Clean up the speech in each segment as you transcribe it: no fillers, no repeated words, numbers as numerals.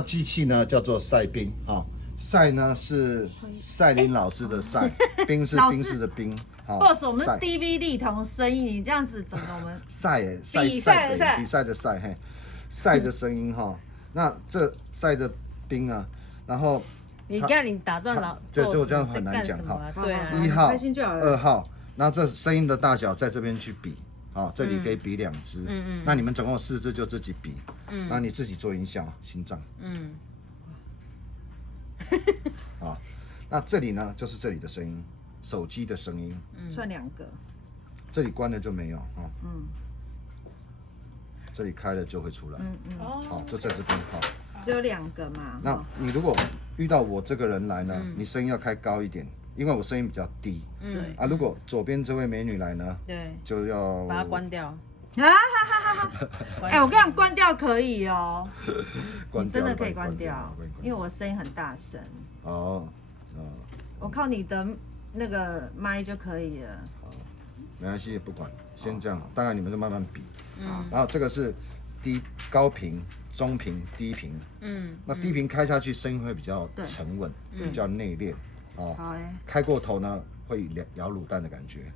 机器呢叫做赛冰啊，赛呢是赛琳老师的赛，冰是冰室的冰。boss， 我们 DV 力同声音，你这样子整个我们赛比赛的赛，嘿，赛的声音哈。那这赛的冰啊，然后你看你打断了，就这样很难讲哈。对啊，1号、开心就好了。2号，然后这声音的大小在这边去比。好，这里可以比2只，那你们总共有4只，就自己比，那你自己做音效，心脏，好，那这里呢就是这里的声音，手机的声音，串2个，这里关了就没有，这里开了就会出来，好，就在这边，好，只有2个嘛。那你如果遇到我这个人来呢，你声音要开高一点。因为我声音比较低，如果左边这位美女来呢，对，就要把它关掉。哎，我跟你讲，关掉可以哦，你真的可以关掉，因为我声音很大声。哦，我靠你的那个麦就可以了。没关系，不管，先这样，大概你们就慢慢比。然后这个是高频、中频、低频。那低频开下去，声音会比较沉稳，比较内敛。好开过头呢，会咬卤蛋的感觉。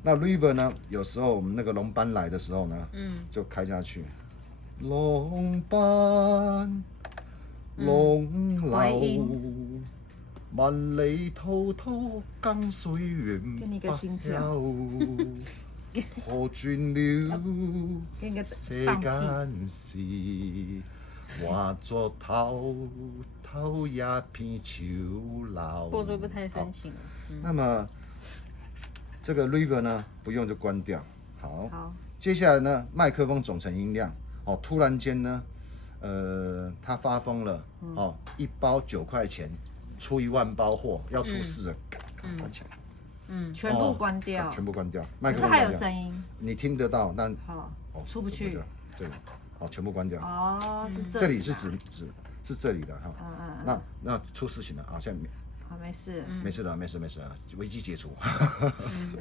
那 River 呢，有时候我们那个龙班来的时候呢，就开下去。龙班，龙老，万里滔滔江水远不休。何轉了世間事，化作滔滔一片潮流。播出不太深情。那么这个 River 呢，不用就关掉。好，接下来呢，麦克风总成音量。突然间呢，他发疯了。1包9块钱，出1万包货，要出4个，关起来。全部关掉，全部关掉，麦克风可是还有声音，你听得到，但出不去。对，好，全部关掉。是这里是是这里的哈。那出事情了啊！现在好，没事，没事的，没事了，危机解除。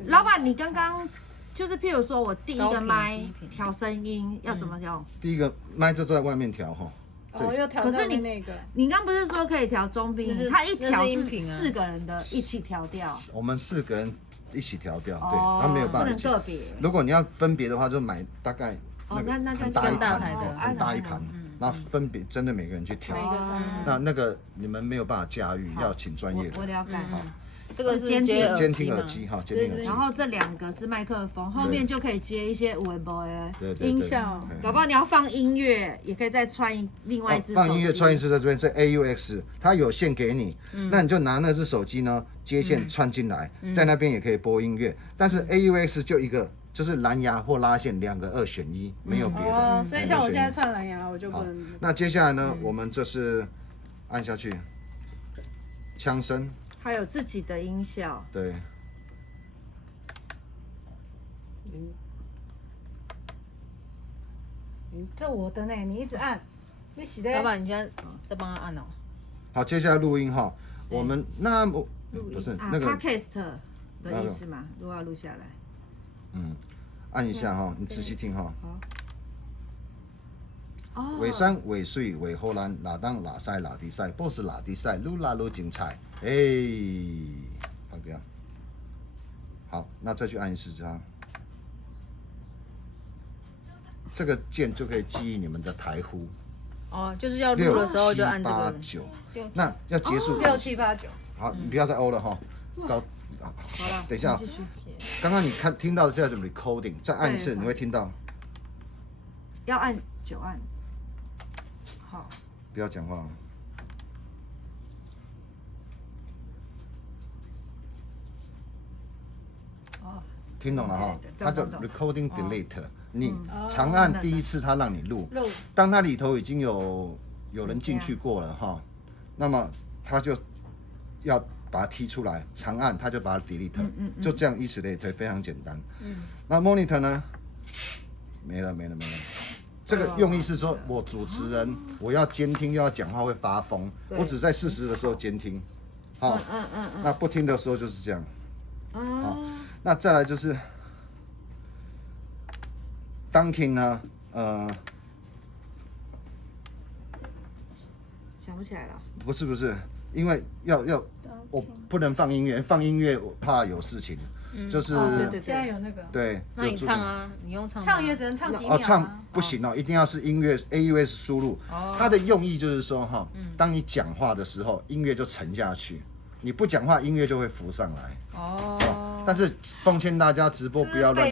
老板，你刚刚就是譬如说我第一个麦调声音要怎么用？第一个麦就在外面调哈。要调。可是你刚不是说可以调中频？它一调是4个人的一起调掉。我们4个人一起调掉，对，它没有办法。不能个别。如果你要分别的话，就买大概很大一盘，很大一盘，那分别真的每个人去调。那个你们没有办法驾驭，要请专业的。我了解。这个是监听耳机哈，监听耳机。然后这2个是麦克风，后面就可以接一些微波的音效。搞不好你要放音乐，也可以再串另外一只手机。放音乐串一只在这边，这 AUX 它有线给你，那你就拿那只手机呢接线串进来，在那边也可以播音乐。但是 AUX 就一个，就是蓝牙或拉线2个2选1，没有别的。所以像我现在串蓝牙，我就不能。那接下来呢，我们就是按下去，枪声。还有自己的音效，对。这我的呢，你一直按，你洗的。老板，你现在在帮他按哦。好，接下来录音哈，我们那不是那个 podcast 的意思嘛，如果要录下来。按一下哈，你仔细听哈。尾山、尾水、尾荷兰、哪当哪赛哪地赛，boss 哪地赛，撸啦撸精彩，放掉。好，那再去按1次它，这个键就可以记忆你们的台呼。就是要录的时候就按这个。6、7、8、9，那要结束。6、7、8、9。好，你不要再欧了哈。好了，等一下，刚刚你听到的现在是 recording， 再按1次你会听到。要按9按。好，不要讲话。听懂了哈？它叫 recording delete， 你长按第1次，它让你录。当它里头已经有人进去过了哈，那么它就要把它踢出来，长按它就把它 delete，就这样以此类推，非常简单。那 monitor 呢？没了。这个用意是说，我主持人我要监听又要讲话会发疯，我只在适时的时候监听，好，那不听的时候就是这样，好，那再来就是Dunking 呢，想不起来了。不是，因为我不能放音乐，放音乐我怕有事情，就是对，现在有那个。对。那你唱啊，你用唱。唱也只能唱几秒啊。唱不行哦，一定要是音乐 AUX 输入。它的用意就是说哈，当你讲话的时候，音乐就沉下去；你不讲话，音乐就会浮上来。但是奉劝大家直播不要乱。